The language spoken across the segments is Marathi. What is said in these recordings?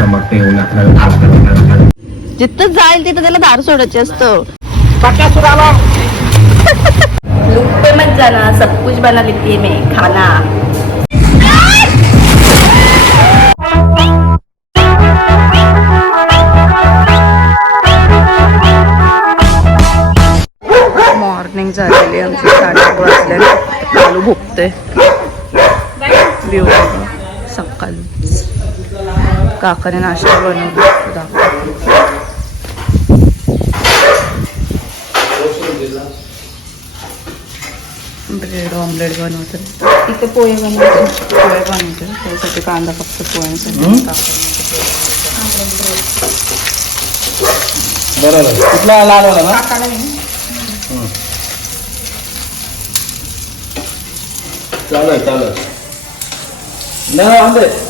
चमकते उन्हात जिथं जाईल तिथं त्याला दारू सोडायचे असतं. लुक पे मत जाना सब कुछ बना लेती है मैं खाना. काकाने नाश्ता बनवला. ब्रेड ऑमलेट बनवतात इथे पोहे बनवतात पोहे बनवतात त्यासाठी कांदा फक्त पोह्यांसाठी बरोबर कुठला लाल वाला ना चालू आहे चालू आहे नाही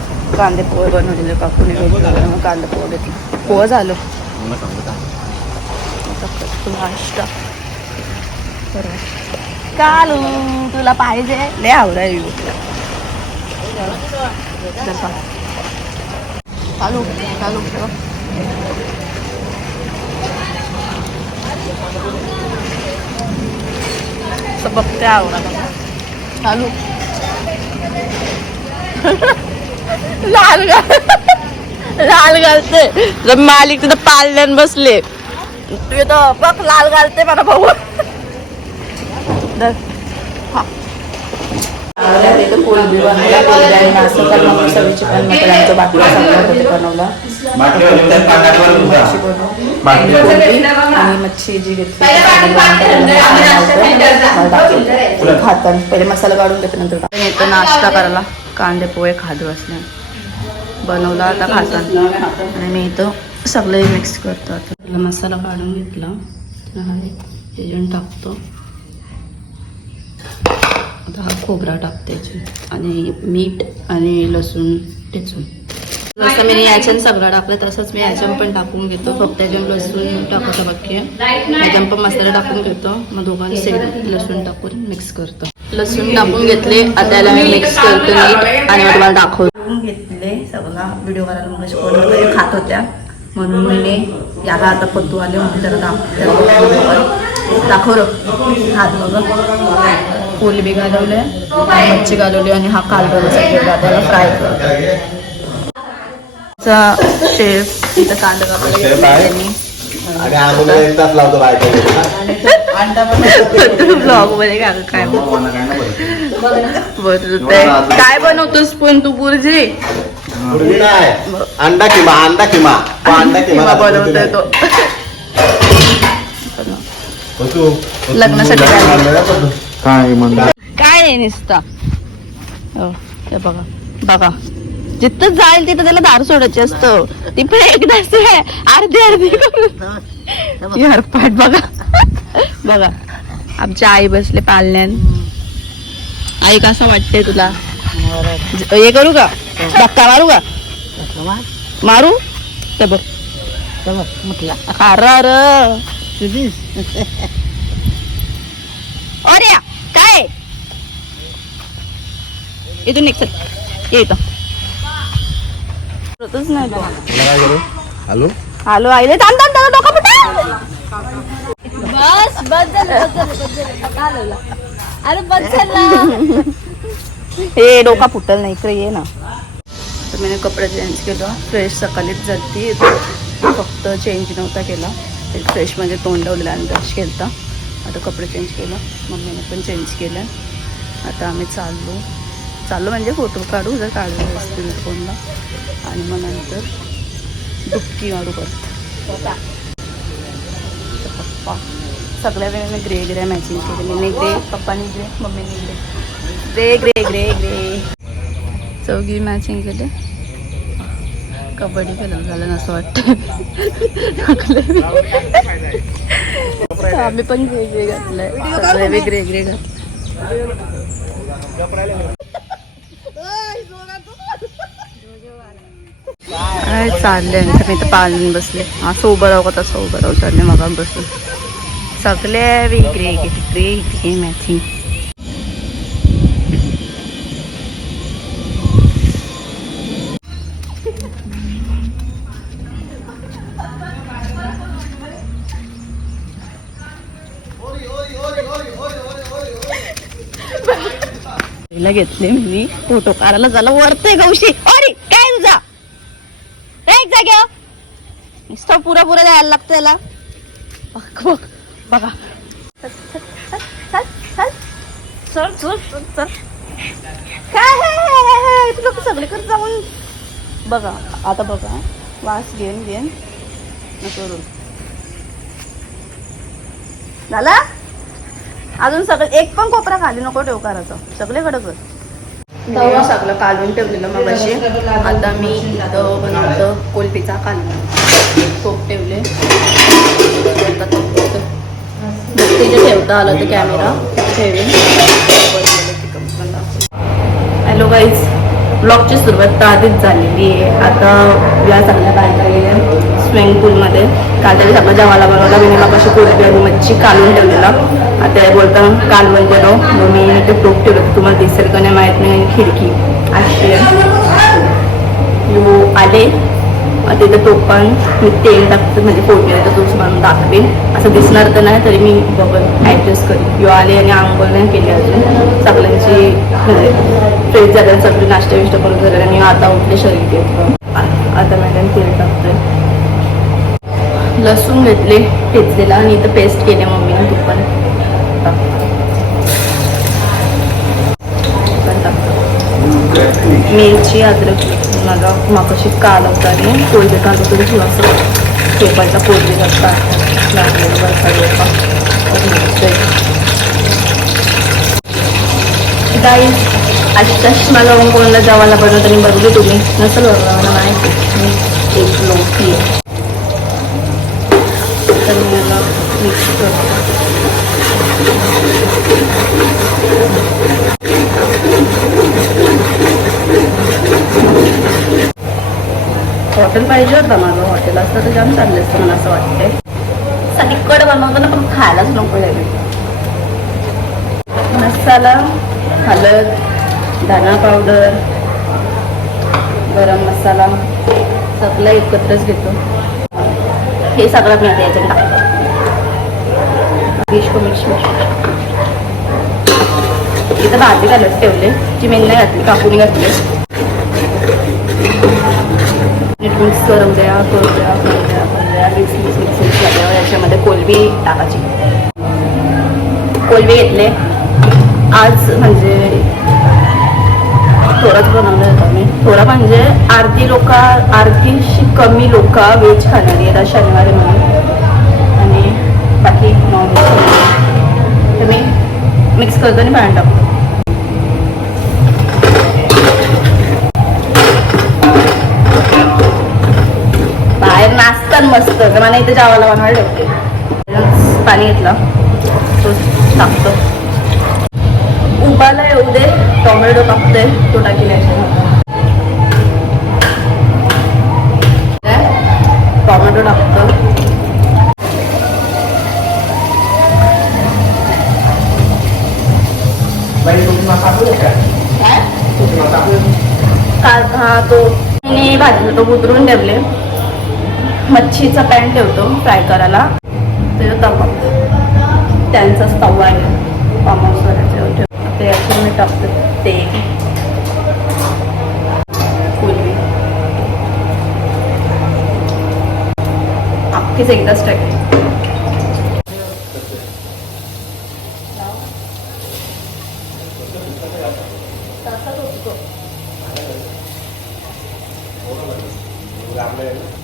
कांदे पोहे बनवलेले काकूने घेतलं मग कांदे पोहे घेतले पोहा झालं. आता करतो नाश्ता. बरोबर कालू तुला पाहिजे? लय आवडा येऊ चालू चालू. असं बघते आवडा. चालू लाल घाल लाल घालते जर मालिक तिथं पाल्यान बसले तू इथं बघ लाल घालते मला भाऊ. हा. तर मच्छी जी घेतली पहिले मसाला काढून घेते नंतर टाक. इथं नाश्ता करायला कांदे पोहे खादू असले. बनवला आता खातात आणि मी इथं सगळे मिक्स करतो आता. आपला मसाला काढून घेतला. तर टाकतो. आता हा खोबरा टाकते याच्यात. आणि मीठ आणि लसूण ठेचून जसं मी याच्यान सगळं टाकलं तसंच मी याच्यात पण टाकून घेतो. फक्त याच्यात लसूण टाकायचं बाकी आहे. पण मसाला टाकून घेतो. मग दोघांनी सेम लसूण टाकून मिक्स करतो. लसूण टाकून घेतले आता याला मी मिक्स करतो नीट. आणि मग तुम्हाला दाखवतो. घेतले सगळा. व्हिडिओ करायला मग खात होत्या. म्हणून मी याला आता पत्तू आले म्हणून त्याला दाखव रे. हात बघ. कोलबी घालवले मच्छी घालवली आणि हा कालवला सगळं त्याला फ्राय करतो शेफ. इथं कांदा ब्लॉग मध्ये काय? बनवतोस पण तू बुर्जी? नाही अंडा किमा अंडा किमा. अंडा किमा बनवतोय तो. लग्नासाठी काय? काय आहे निसता? हे बघा. बघा. जिथं जाईल तिथं त्याला दार सोडायची असतं. ती पण एकदाच आहे. अर्धी अर्धी करून. यार पाठ बघा. बघा. आमच्या आई बसले पालण्यान आई कसं वाटते तुला? हे करू का? धक्का मारू का? मारू? तर बघ. म्हटलं अरे. अरे काय? इथून निघत येतं हॅलो आलो? आईले थांब थांब थांब डोका फुटा बस बस झालं अरे बस झालं. हे डोका फुटल नाही इकडे ये ना. तर मी कपडे चेंज केलं. फ्रेश सकाळीच जाती फक्त चेंज नव्हता केला. ते फ्रेश म्हणजे तोंडवलेलं आणि ब्रश केलं आता कपडे चेंज केलं. मम्मीने पण चेंज केलं. आता आम्ही चाललो. चाललो म्हणजे फोटो काढू जर काढले असतील फोनला. आणि मग नंतर डुबकी मारू परत. पप्पा सगळ्या वेळेने ग्रे ग्रे मॅचिंग केली. मी ग्रे पप्पानी ग्रे मम्मीने grey. Grey grey grey grey. चौघी मॅचिंग केले. कबड्डी खेळत झालं असं वाटतं आम्ही पण वेगळे घातलंय. सगळे वेगळे वेगळे घातले काय चाललंय? आमचं मी तर पाळून बसले असं उभं राहू का तसं उभं राहू? चालले मग बसून. सगळे वेगळे वेगळे वेगळे मॅचिंग घेतले मी. फोटो काढायला झाला. वरते गौशी अरे काय तुझा एक जाग्या नुसतं पुरा पुरा द्यायला लागतं त्याला बघ बघा चल चल चल काय तुला सगळीकडे जाऊन. बघा आता बघा. वास घेऊन घेऊन. करून. झाला? अजून सगळं एक पण कोपरा खाली नको ठेव करायचं. सगळीकडे कर. सगळं कालवून ठेवलेलं मग असे आता मी बनवतो कोलपीचा कालवून तोप ठेवले. आता तिथे ठेवता आलं तर कॅमेरा ठेवेल हॅलो गाईज ब्लॉगची सुरुवात तर आधीच झालेली आहे. आता या सगळ्या बायका गेल्या स्विमिंग पूलमध्ये काहीतरी सगळं जेवायला बनवला. मी मला कशी कोलबी आणि मच्छी कालवून ठेवलेला. आता बोलता कालवण म्हणजे बनव मग मी ते टोप ठेवलं. तर तुम्हाला दिसेल का नाही माहीत नाही. खिडकी अशी यू आले? तिथं तो पण मी तेल टाकतो म्हणजे फोडणी तर तूच म्हणून दाखवेन. असं दिसणार तर नाही तरी मी बघत ॲडजस्ट करेन. किंवा आले आणि आंघोळ नाही केली अजून. सगळ्यांची म्हणजे फ्रेश झाल्या सगळी नाश्ता विष्ट करून झाले आणि आता उठले शरीर घेतलं आता मॅडम तेल टाकतोय. लसूण घेतले ठेचलेला आणि इथं पेस्ट केले मम्मीने तू पण. मिरची अद्रक. मला मागाशी कालवता आणि कोळी काढतो तरी थोडंसं चोपायचा कोळजे करतात लागलेलं गाईज आत्ताच मला कोणाला जेवायला पडलं तरी बघले तुम्ही नसेल बघा मला माहिती मी एक लोकी आहे तर मी याला मिक्स करतो हॉटेल पाहिजे होतं माझं. हॉटेल असतं तर जाम चाललं असतं मला असं वाटतंय. सगळीकडे बनवताना पण खायलाच नको लागेल मसाला हळद धना पावडर गरम मसाला सगळं एकत्रच घेतो. हे सगळं मी आता याच्यात टाकतो. को मिक्स इथं भाजी घालत ठेवले. जी मेन नाही घातली कापून घातले. मिक्स करून द्या करून द्या करून द्या. म्हणजे करून द्या मिक्स मिक्स मिक्स मिक्स झाल्यावर याच्यामध्ये कोलबी टाकायची. कोलबी घेतले. आज म्हणजे थोडंच बनवलं होतं मी. थोडं म्हणजे आरती लोक आरतीशी कमी लोक व्हेज खाणारी आहेत शनिवारी म्हणून. आणि बाकी नॉनव्हेज तर मी मिक्स करतो आणि बाहेर टाकतो. मस्त मला इथे जेवायला बनवायला ठेवते पाणी घेतलं. तो टाकतो. उबाला येऊ दे. टोमॅटो टाकते तो टाकील टोमॅटो टाकतो. काय? हा तो मी भाजला तो उतरून ठेवले. मच्छीचा पॅन ठेवतो फ्राय करायला. त्याचा तवा. त्यांचाच तवा आहे. पामासवराच्या ठेवतो. ते याच्यावर मी टाकतो ते कोलबी अख्खीच एकदाच टाकते पप्पा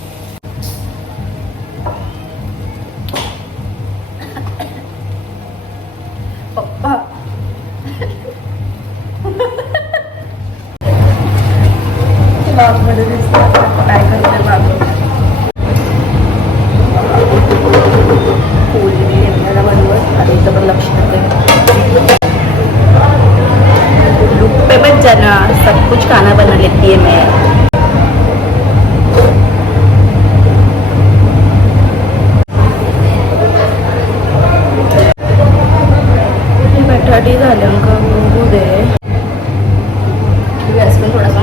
मी थोडासा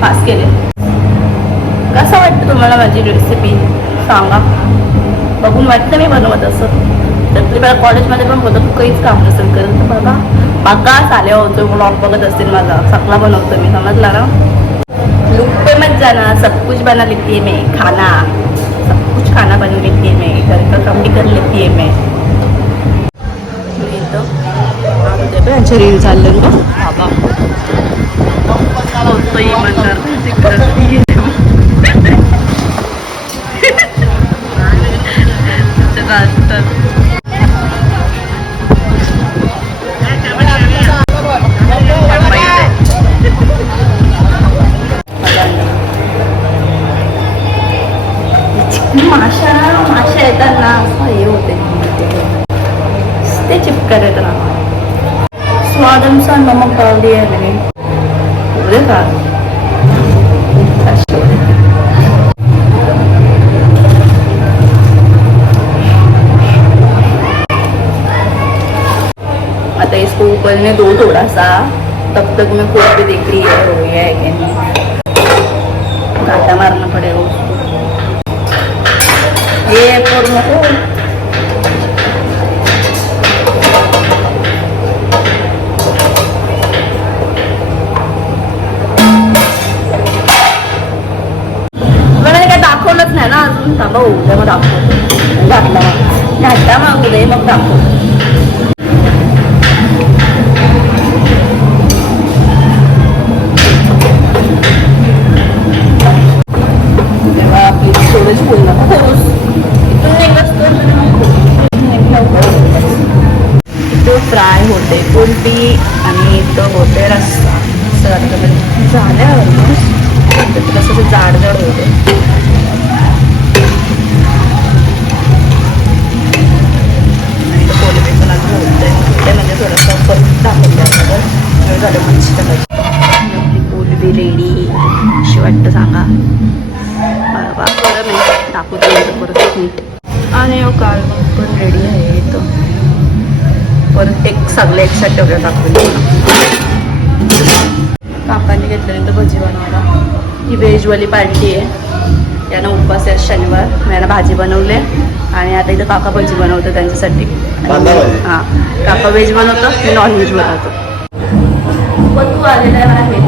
पास केले. कसं वाटतं तुम्हाला माझी रेसिपी सांगा. बघून वाटतं मी बनवत असं. तर तुम्ही मला कॉलेजमध्ये पण बोलतो काहीच काम नसेल करत. बघा बघा आल्या होतो ब्लॉग बघत असतील माझा. सगळा बनवतो मी समजला ना? लुक पे मत जाना सब कुछ बना लेती मी खाना. सब कुछ खाना बना लेती मी मैं घर का कमी कर लेती मी. येतो रील चाललं का बाबा होतोय म्हणणार माशा माशा येतात ना असं हे होते ते चिपकत येतं ना स्वादनुसार नमक डाल दिया है का आता इसको उबलने दो थोड़ा सा तब तक मैं खोल पे देख रही है हो गया है कि नहीं? काटा मारना पड़ेगा उसको। ये पूर्ण नको थांबा उद्या मग दाखवतो घातला मग घातला मग उद्या मग दाखवतो तेव्हा आपली थोडंच इथून फ्राय होते कुलबी आणि इथं होते रस्सा असं झालं ऑलमोस्ट तर जाड जाड होते परत झालं मच्छी टाकायची आपली कोलबी रेडी अशी वाटतं सांगा बाबा बरं मी टाकू दिलं परत मीठ आणि काल पण रेडी आहे तो परत एक सगळे एकसाथ ठेवलं टाकून काकांनी घेतल्यानंतर भजी बनवायला ही व्हेजवाली पार्टी आहे यांना उपवास आहे शनिवार मी यांना भाजी बनवले आणि आता इथं काका भजी बनवतो त्यांच्यासाठी. हां. काका व्हेज बनवतो मी नॉन व्हेज बनवतो. तू आलेला आहे.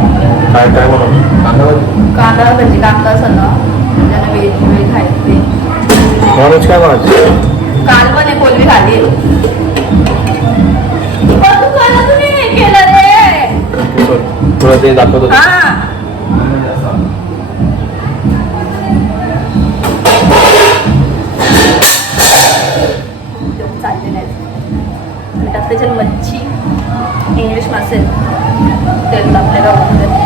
काय काय म्हणून कांदा भजी कांदा असं ना ज्यांना व्हेज व्हेज खायचे नॉनव्हेज काय बनवायचे काल पण आहे कोलबी खाली पण तू काल तुम्ही केलं रे. तुला ते दाखवतो हा. त्याच्यात मच्छी इंग्लिश मासे तेल आपल्याला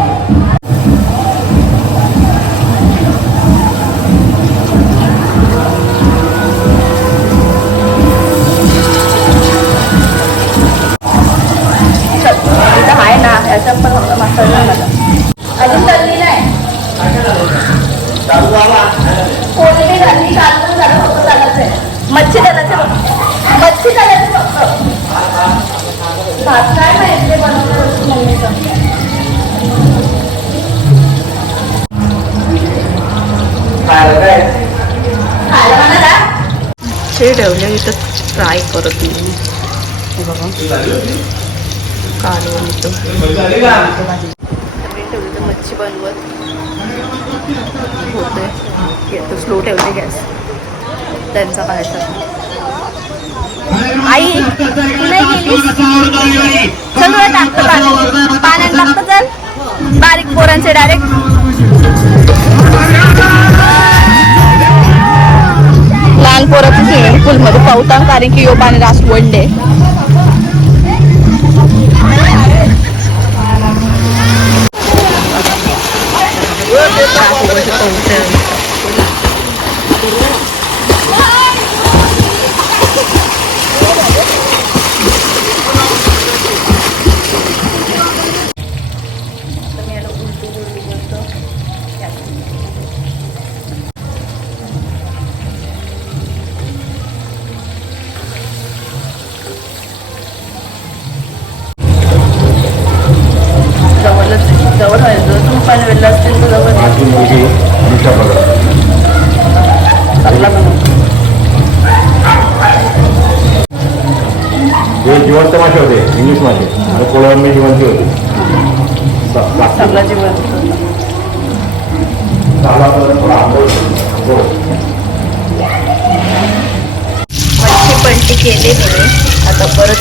फ्राय करत मी बघा काढून इथं ठेवली तर मच्छी बनवत होते येतो स्लो ठेवते गॅस त्यांचा पाहायचा आई नाही गेलीस चल पाण्यात लागतं चल. बारीक पोरांचे डायरेक्ट लहान पोराचं स्विमिंग पूल मध्ये पावता कारण की यो पाणी रास वनडे जवळच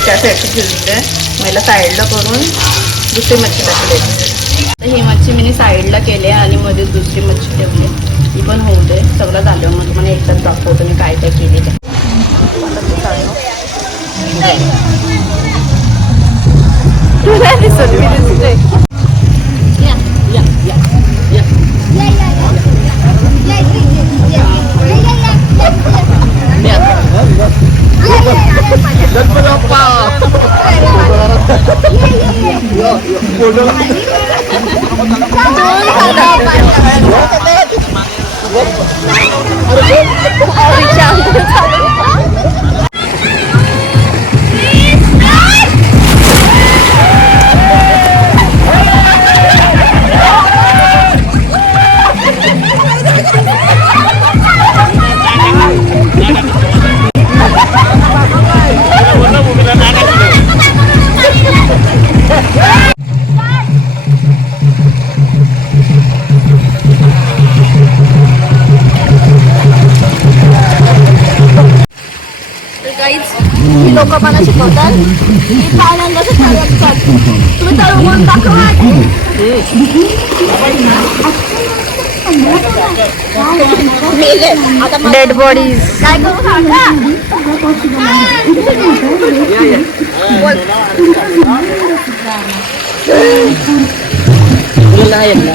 परत त्यासाठी ठेवले मला साईडला करून दुसरी मच्छी टाकली तर ही मच्छी मी साईडला केली आणि मध्ये दुसरी मच्छी ठेवली ती पण होऊ दे. सगळं झालं मग तुम्हाला एकदाच दाखवतो मी काय काय केली ते दिसत Kobana si Kotel. Ipaanan na sa Tarot Kot. Tumitulungan ka ko nga. Dead bodies. Kaya ko nga Wala yan na.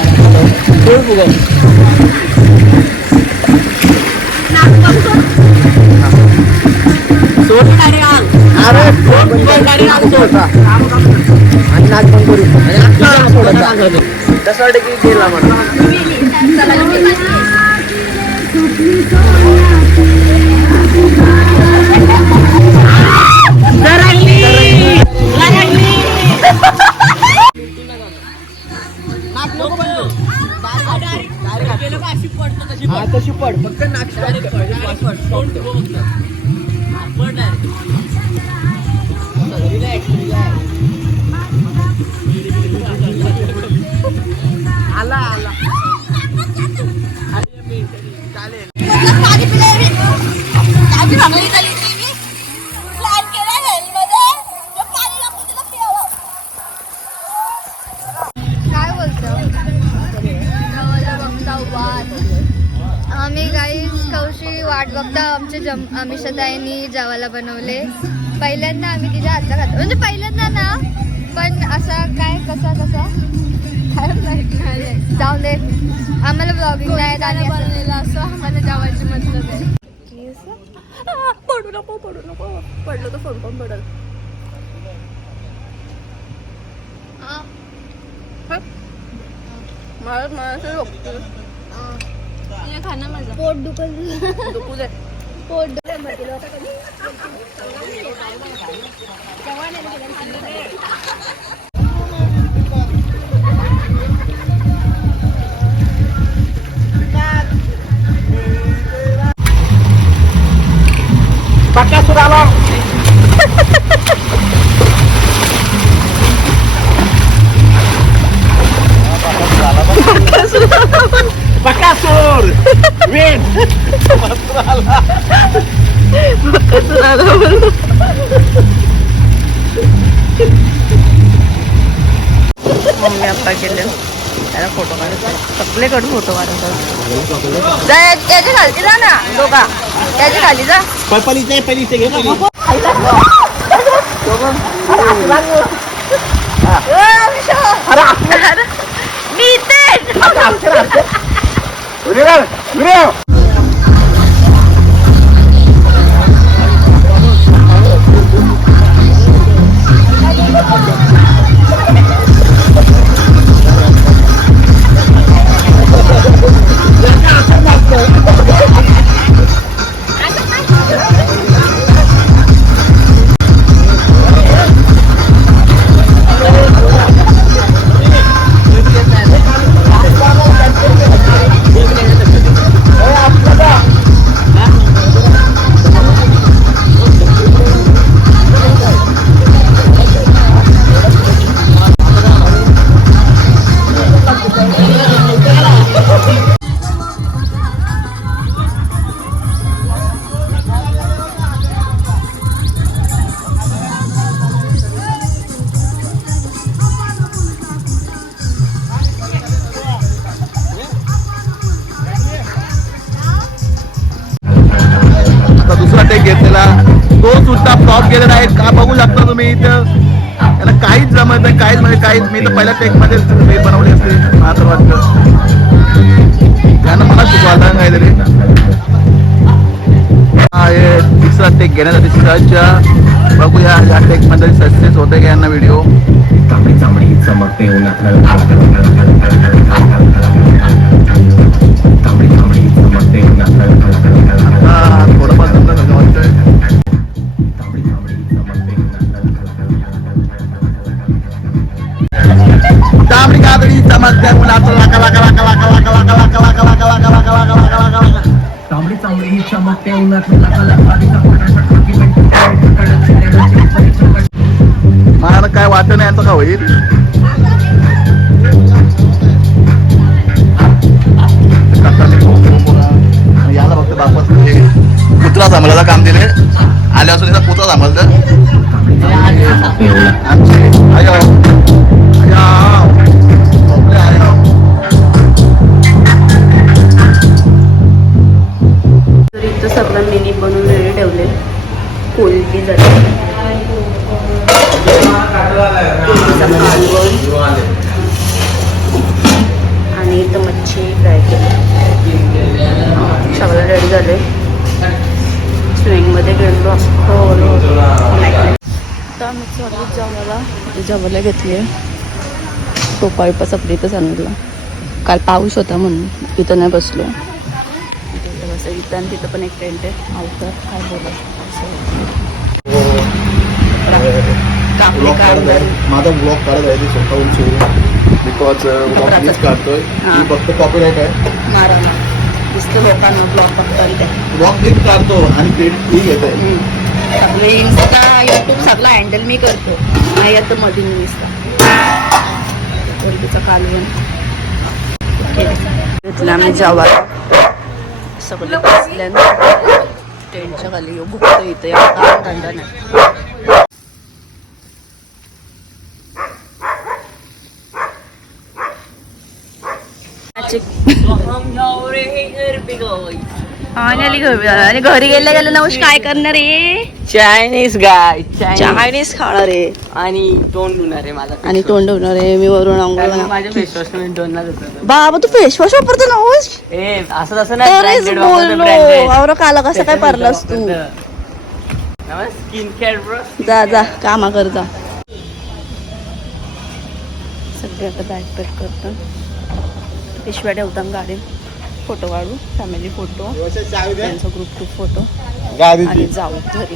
Puro bugan. Nakapagod. Sorry. मला वाटतं की पाण्यानं कसं पड तुम्ही दाखवा डेड बॉडीज काय करू सांगा काय बोलतो आम्ही काही कौशी वाट बघता आमचे जम अमिषताईंनी जेवायला बनवले. पहिल्यांदा आम्ही तिच्या हातचा खातो. म्हणजे पहिल्यांदा ना पण असा काय कसा कसा? काय माहिती. जाऊ दे. आम्हाला ब्लॉगिंग नाही आणि असं- असं आम्हाला जेवायची मतलब आहे. पडू नको पडू नको. पडलो तर फोन पण पडल. हा, मला मला. खाना माझा. पोट दुखत दुखू दे. पोट Bang. Bakasur. Bakasur. Win. Bakasur ala. Bakasur ala. Mamaya. त्याला फोटो काढत सगळेकडून फोटो याच्या खालती जा ना दोघा. याच्या खाली जा. अरे, मी इथे. तो सुद्धा आहे. का बघू शकता तुम्ही इथं? त्याला काहीच जमत नाही काहीच म्हणजे काहीच. मी तर पहिल्या टेकमध्ये हे बनवली असते मला तर वाटतं त्यानं मला शिकवायला काहीतरी हा तिसरा टेक घेण्यासाठी सज्ज बघूया या टेकमध्ये सक्सेस होते का यांना व्हिडिओ चांगली चांगली चमकते. मला काय वाटत नाही याचं का होईल? याला फक्त बापस कुत्रा सांभाळायला काम दिले आल्यापासून याचा कुत्रा सांभाळतं. आमचे आयो. आयो. जेवायला जेवायला घेतली सोपा विपा सगळी इथं सांगितलं काल पाऊस होता म्हणून इथं नाही बसलो. इथं बस इथं आणि तिथं पण एक टेंट आहे. आउटर काय बोला माझा ब्लॉग काढत आहे स्वतःहून बिकॉज ब्लॉग काढतोय. हा. फक्त कॉपीराईट आहे. मारा ना दिसतं लोकांना ब्लॉग बघतात ते. ब्लॉग मीच काढतो आणि क्रेडिट मी घेत आहे आपलं इन्स्टा युट्यूब सगळा हँडल मी करतो. उन्हाळ्यात मधून दिसतात उलटीचा कालवण घेतला आम्ही जावा सगळं बसल्यानं टेंटच्या खाली भुकतं इथे थंड नाही. Magic. आणि घरी. आणि घरी गेल्या गेल्या नवश काय करणार आहे? चायनीज गाय चायनीज. खाणार आहे. आणि तोंड धुणार आहे माझा आणि तोंड होणार आहे मी वरून करणार. माझ्या फेस वॉश मी दोनला होतं. बाबा तू फेस वॉश वापरतो नवश ए असं तसं नाही बोललो. आवरा काला कसं काय पारलास तू? स्किन केअर ब्रो जा जा कामा कर जा. सगळे आता बॅग पॅक करतो. पिशव्या ठेवतात गाडीत. फोटो काढू फॅमिली फोटो त्यांचा ग्रुप ग्रुप फोटो. आणि जाऊ घरी.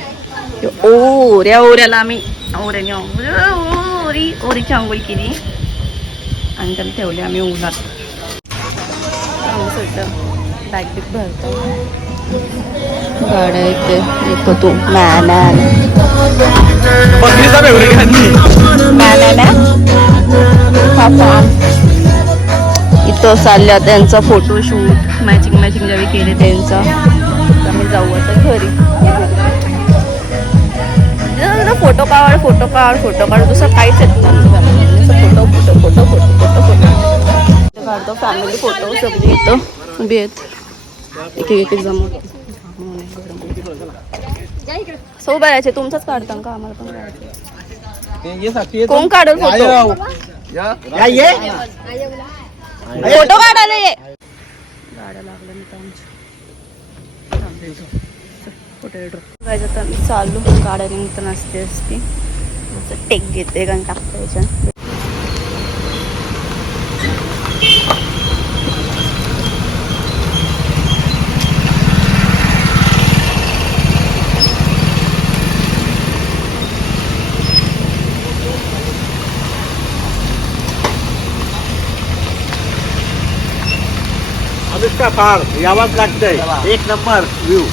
ओऱ्या ओऱ्याला आम्ही ओऱ्याने ओरी ओरीची आंघोळ केली. आणि त्याला ठेवले आम्ही उन्हात. बॅग बिग भरतो. गाड्या इथे येतो तू. मॅ मॅ इथं चालल्या त्यांचा फोटोशूट मॅचिंग मॅचिंग ज्यावेळी केले त्यांचा. आम्ही जाऊ आता घरी. फोटो काढ फोटो काढ फोटो काढ. दुसरं काहीच येत नाही. Photo photo photo photo photo photo काढतो फॅमिली फोटो सगळे इथं. उभी आहेत. एक एक एक जमा सो बरायचे तुमचंच काढता का? आम्हाला पण कोण काढल फोटो फोटो काढायला ये. गाड्या लागल्या मी फोटो तर मी चालू. गाड्या निघत नसते असते. असं टेक घेते कारण टाकता फार यावाच लागतंय. एक नंबर व्ह्यू.